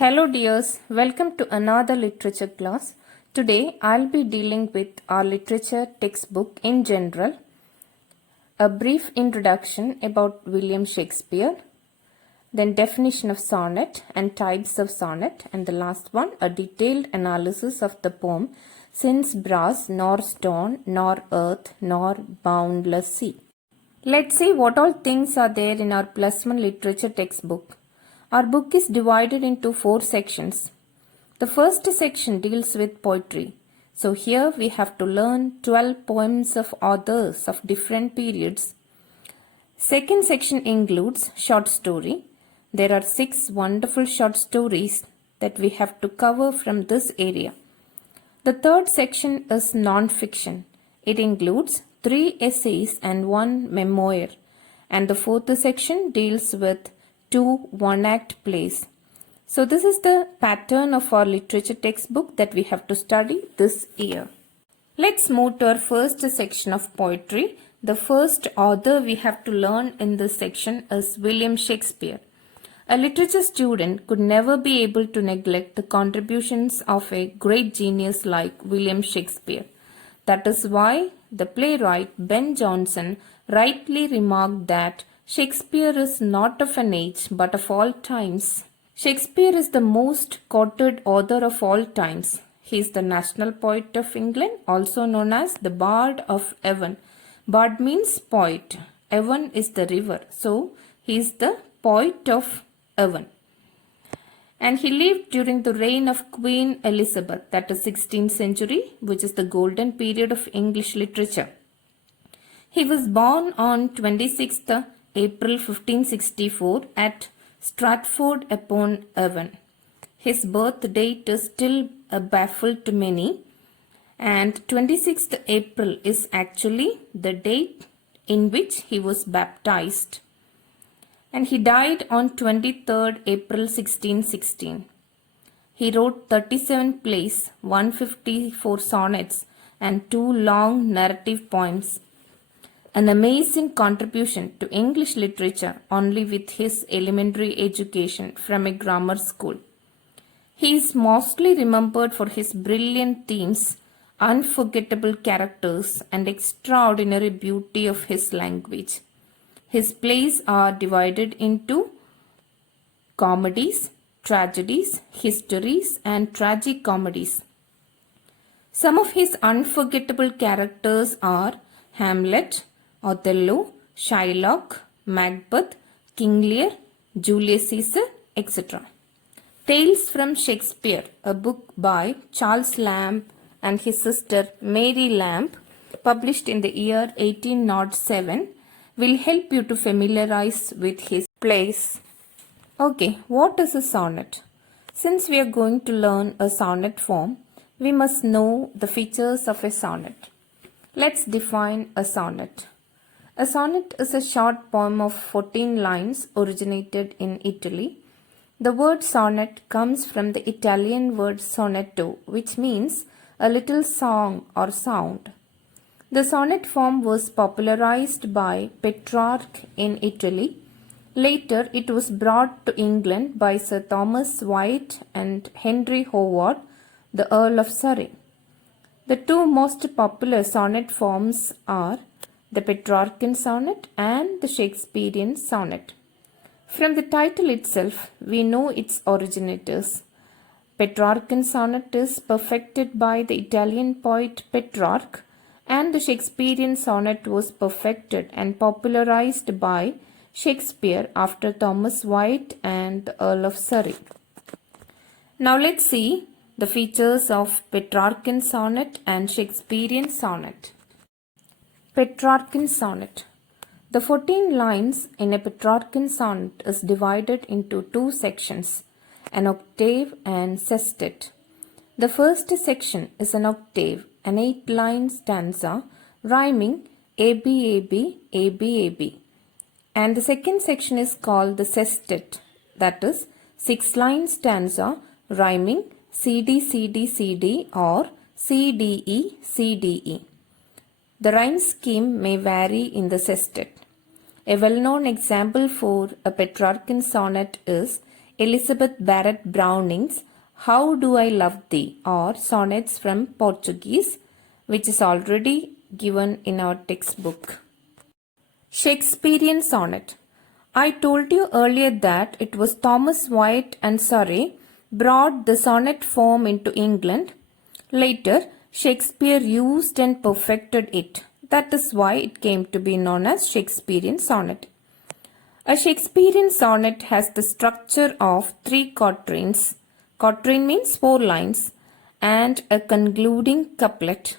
Hello dears, welcome to another literature class. Today I'll be dealing with our literature textbook in general, a brief introduction about William Shakespeare, then definition of sonnet and types of sonnet, and the last one, a detailed analysis of the poem Since brass nor stone nor earth nor boundless sea. Let's see what all things are there in our plus one literature textbook. Our book is divided into 4 sections. The first section deals with poetry. So here we have to learn 12 poems of authors of different periods. Second section includes short story. There are 6 wonderful short stories that we have to cover from this area. The third section is non-fiction. It includes 3 essays and 1 memoir. And the fourth section deals with 2 one-act plays. So this is the pattern of our literature textbook that we have to study this year. Let's move to our first section of poetry. The first author we have to learn in this section is William Shakespeare. A literature student could never be able to neglect the contributions of a great genius like William Shakespeare. That is why the playwright Ben Jonson rightly remarked that Shakespeare is not of an age but of all times. Shakespeare is the most quoted author of all times. He is the national poet of England, also known as the Bard of Avon. Bard means poet. Avon is the river. So, he is the poet of Avon. And he lived during the reign of Queen Elizabeth, that is 16th century, which is the golden period of English literature. He was born on 26th April 1564 at Stratford upon Avon. His birth date is still a baffle to many, and 26th April is actually the date in which he was baptized. And he died on 23rd April 1616. He wrote 37 plays, 154 sonnets, and 2 long narrative poems. An amazing contribution to English literature only with his elementary education from a grammar school. He is mostly remembered for his brilliant themes, unforgettable characters, and extraordinary beauty of his language. His plays are divided into comedies, tragedies, histories, and tragicomedies. Some of his unforgettable characters are Hamlet, Othello, Shylock, Macbeth, King Lear, Julius Caesar, etc. Tales from Shakespeare, a book by Charles Lamb and his sister Mary Lamb, published in the year 1807, will help you to familiarize with his plays. Okay, what is a sonnet? Since we are going to learn a sonnet form, we must know the features of a sonnet. Let's define a sonnet. A sonnet is a short poem of 14 lines originated in Italy. The word sonnet comes from the Italian word sonetto, which means a little song or sound. The sonnet form was popularized by Petrarch in Italy. Later, it was brought to England by Sir Thomas Wyatt and Henry Howard, the Earl of Surrey. The 2 most popular sonnet forms are the Petrarchan sonnet and the Shakespearean sonnet. From the title itself, we know its originators. Petrarchan sonnet is perfected by the Italian poet Petrarch, and the Shakespearean sonnet was perfected and popularized by Shakespeare after Thomas Wyatt and the Earl of Surrey. Now let's see the features of Petrarchan sonnet and Shakespearean sonnet. Petrarchan sonnet. The 14 lines in a Petrarchan sonnet is divided into 2 sections, an octave and sestet. The first section is an octave, an 8-line stanza rhyming ABAB, ABAB. And the second section is called the sestet, that is 6-line stanza rhyming CD, CD, CD or CDE, CDE. The rhyme scheme may vary in the sestet. A well-known example for a Petrarchan sonnet is Elizabeth Barrett Browning's How Do I Love Thee, or Sonnets from Portuguese, which is already given in our textbook. Shakespearean Sonnet. I told you earlier that it was Thomas Wyatt and Surrey brought the sonnet form into England. Later, Shakespeare used and perfected it. That is why it came to be known as Shakespearean sonnet. A Shakespearean sonnet has the structure of 3 quatrains. Quatrain means 4 lines and a concluding couplet.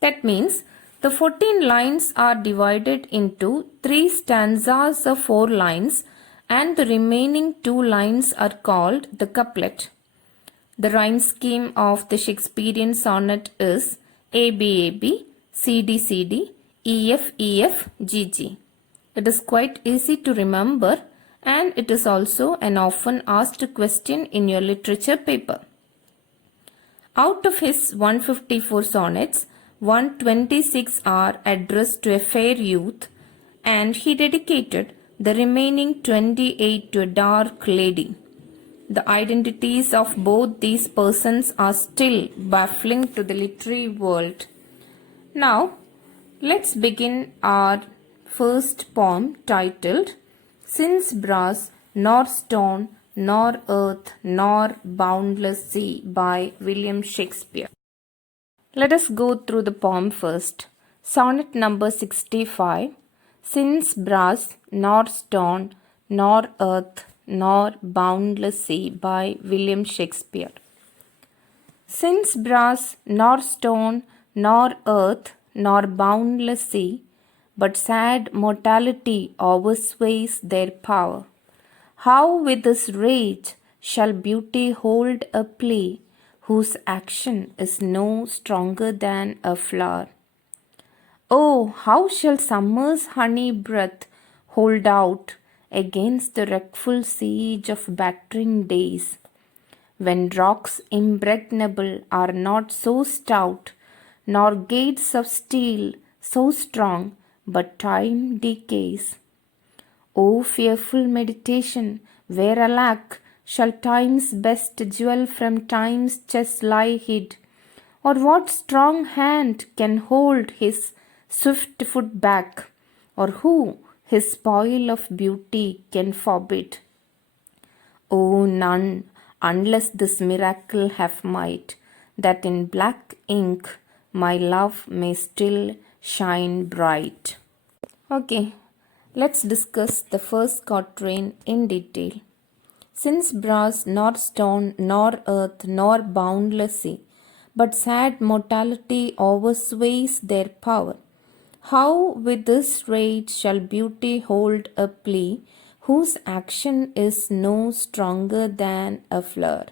That means the 14 lines are divided into 3 stanzas of 4 lines and the remaining 2 lines are called the couplet. The rhyme scheme of the Shakespearean sonnet is ABAB, CD, EF, GG. It is quite easy to remember and it is also an often asked question in your literature paper. Out of his 154 sonnets, 126 are addressed to a fair youth and he dedicated the remaining 28 to a dark lady. The identities of both these persons are still baffling to the literary world. Now, let's begin our first poem titled Since Brass, Nor Stone, Nor Earth, Nor Boundless Sea by William Shakespeare. Let us go through the poem first. Sonnet number 65. Since brass, nor stone, nor earth, nor boundless sea by William Shakespeare. Since brass, nor stone, nor earth, nor boundless sea, but sad mortality oversways their power. How with this rage shall beauty hold a plea, whose action is no stronger than a flower? Oh, how shall summer's honey breath hold out against the wreckful siege of battering days, when rocks impregnable are not so stout, nor gates of steel so strong, but time decays. O fearful meditation, where alack shall time's best jewel from time's chest lie hid? Or what strong hand can hold his swift foot back? Or who his spoil of beauty can forbid? O none, unless this miracle have might, that in black ink my love may still shine bright. Okay, let's discuss the first quatrain in detail. Since brass, nor stone, nor earth, nor boundless sea, but sad mortality oversways their power, how with this rage shall beauty hold a plea, whose action is no stronger than a flower?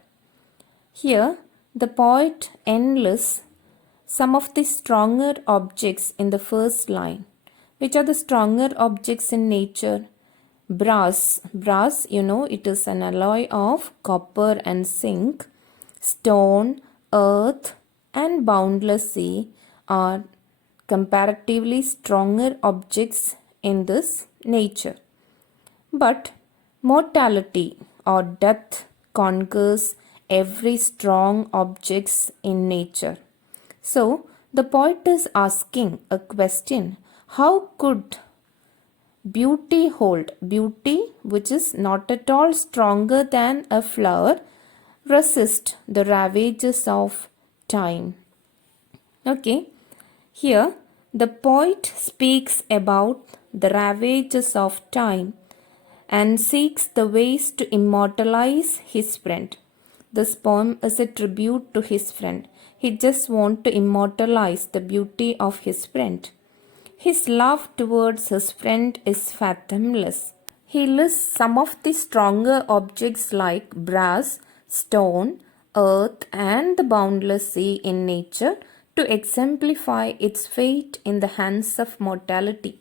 Here, the poet enlists some of the stronger objects in the first line. Which are the stronger objects in nature? Brass. Brass, it is an alloy of copper and zinc. Stone, earth, and boundless sea are comparatively stronger objects in this nature. But mortality or death conquers every strong objects in nature. So, the poet is asking a question. How could beauty hold? Beauty, which is not at all stronger than a flower, resist the ravages of time. Okay, here the poet speaks about the ravages of time and seeks the ways to immortalize his friend. This poem is a tribute to his friend. He just wants to immortalize the beauty of his friend. His love towards his friend is fathomless. He lists some of the stronger objects like brass, stone, earth, and the boundless sea in nature to exemplify its fate in the hands of mortality.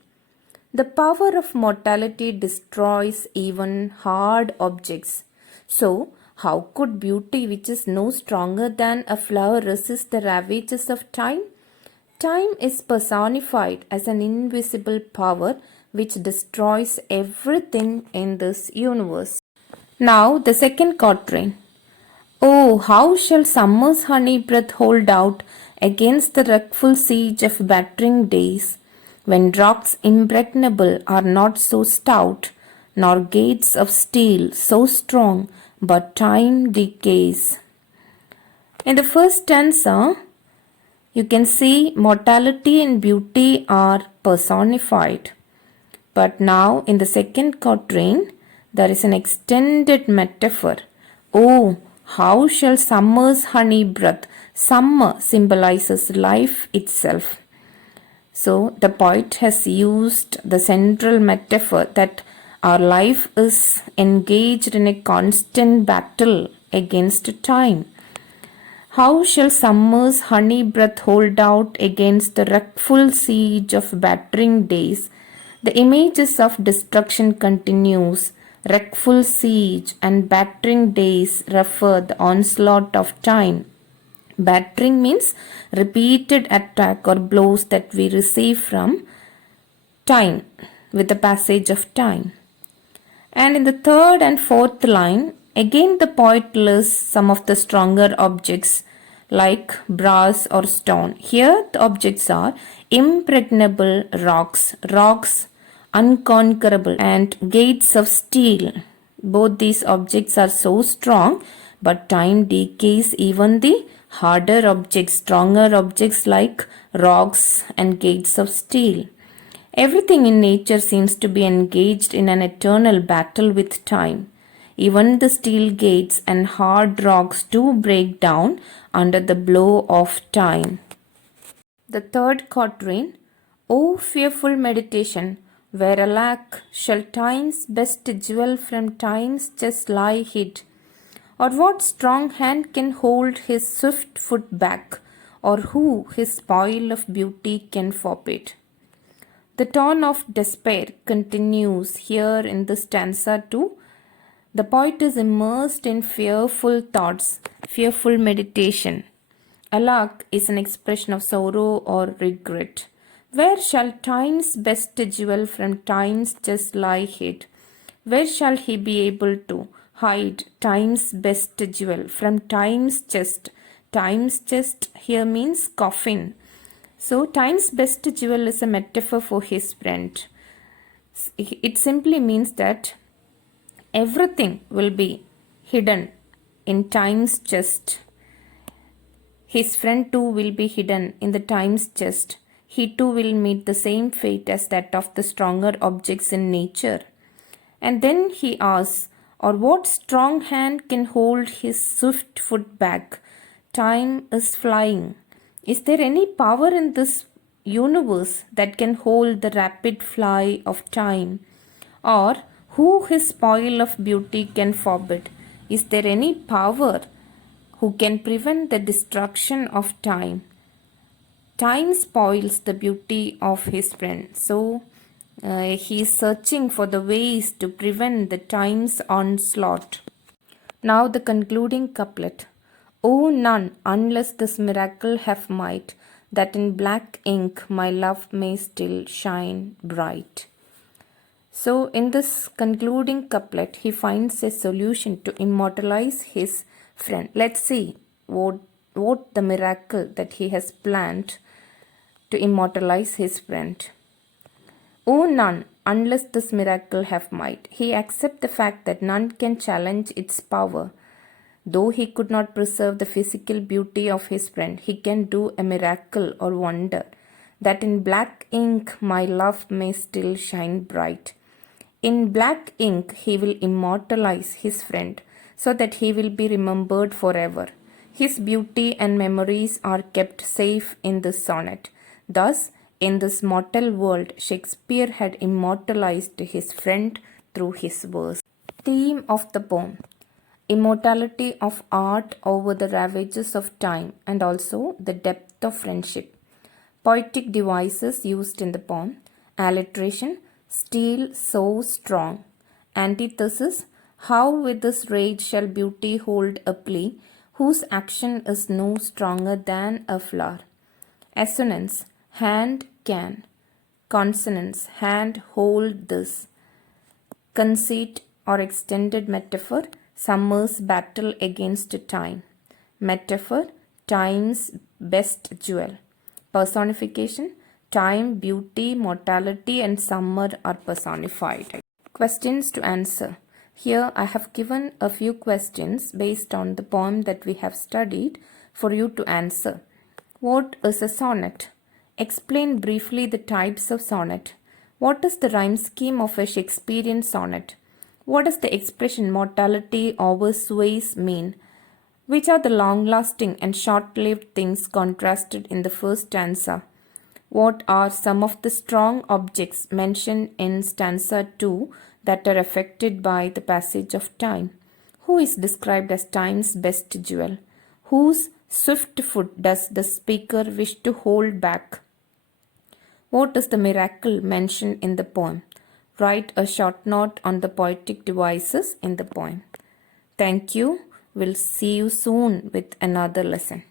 The power of mortality destroys even hard objects. So, how could beauty, which is no stronger than a flower, resist the ravages of time? Time is personified as an invisible power which destroys everything in this universe. Now the second quatrain. Oh, how shall summer's honey breath hold out against the wreckful siege of battering days, when rocks impregnable are not so stout, nor gates of steel so strong, but time decays. In the first stanza, you can see mortality and beauty are personified. But now in the second quatrain, there is an extended metaphor. Oh, how shall summer's honey breath? Summer symbolizes life itself. So the poet has used the central metaphor that our life is engaged in a constant battle against time. How shall summer's honey breath hold out against the wreckful siege of battering days? The images of destruction continues. Wreckful siege and battering days refer the onslaught of time. Battering means repeated attack or blows that we receive from time with the passage of time. And in the third and fourth line, again the poet lists some of the stronger objects like brass or stone. Here the objects are impregnable rocks unconquerable, and gates of steel. Both these objects are so strong, but time decays even the harder objects, stronger objects like rocks and gates of steel. Everything in nature seems to be engaged in an eternal battle with time. Even the steel gates and hard rocks do break down under the blow of time. The third quatrain, O fearful meditation, where alack shall time's best jewel from time's chest lie hid? Or what strong hand can hold his swift foot back? Or who his spoil of beauty can forbid? The tone of despair continues here in the stanza 2. The poet is immersed in fearful thoughts, fearful meditation. Alack is an expression of sorrow or regret. Where shall time's best jewel from time's chest lie hid? Where shall he be able to hide time's best jewel from time's chest? Time's chest here means coffin. So, time's best jewel is a metaphor for his friend. It simply means that everything will be hidden in time's chest. His friend too will be hidden in the time's chest. He too will meet the same fate as that of the stronger objects in nature. And then he asks, or what strong hand can hold his swift foot back? Time is flying. Is there any power in this universe that can hold the rapid fly of time? Or who his spoil of beauty can forbid? Is there any power who can prevent the destruction of time? Time spoils the beauty of his friend. So he is searching for the ways to prevent the time's onslaught. Now the concluding couplet. Oh, none, unless this miracle have might, that in black ink my love may still shine bright. So in this concluding couplet, he finds a solution to immortalize his friend. Let's see what the miracle that he has planned to immortalize his friend. O none, unless this miracle have might. He accepts the fact that none can challenge its power. Though he could not preserve the physical beauty of his friend, he can do a miracle or wonder, that in black ink my love may still shine bright. In black ink he will immortalize his friend, so that he will be remembered forever. His beauty and memories are kept safe in this sonnet. Thus, in this mortal world, Shakespeare had immortalized his friend through his verse. Theme of the poem: immortality of art over the ravages of time, and also the depth of friendship. Poetic devices used in the poem: alliteration, steel so strong. Antithesis, how with this rage shall beauty hold a plea, whose action is no stronger than a flower. Assonance, hand can. Consonance, hand hold this. Conceit, or extended metaphor, summer's battle against time. Metaphor, time's best jewel. Personification, time, beauty, mortality, and summer are personified. Questions to answer. Here I have given a few questions based on the poem that we have studied for you to answer. What is a sonnet? Explain briefly the types of sonnet. What is the rhyme scheme of a Shakespearean sonnet? What does the expression mortality over sways mean? Which are the long-lasting and short-lived things contrasted in the first stanza? What are some of the strong objects mentioned in stanza 2 that are affected by the passage of time? Who is described as time's best jewel? Whose swift foot does the speaker wish to hold back? What is the miracle mentioned in the poem? Write a short note on the poetic devices in the poem. Thank you. We'll see you soon with another lesson.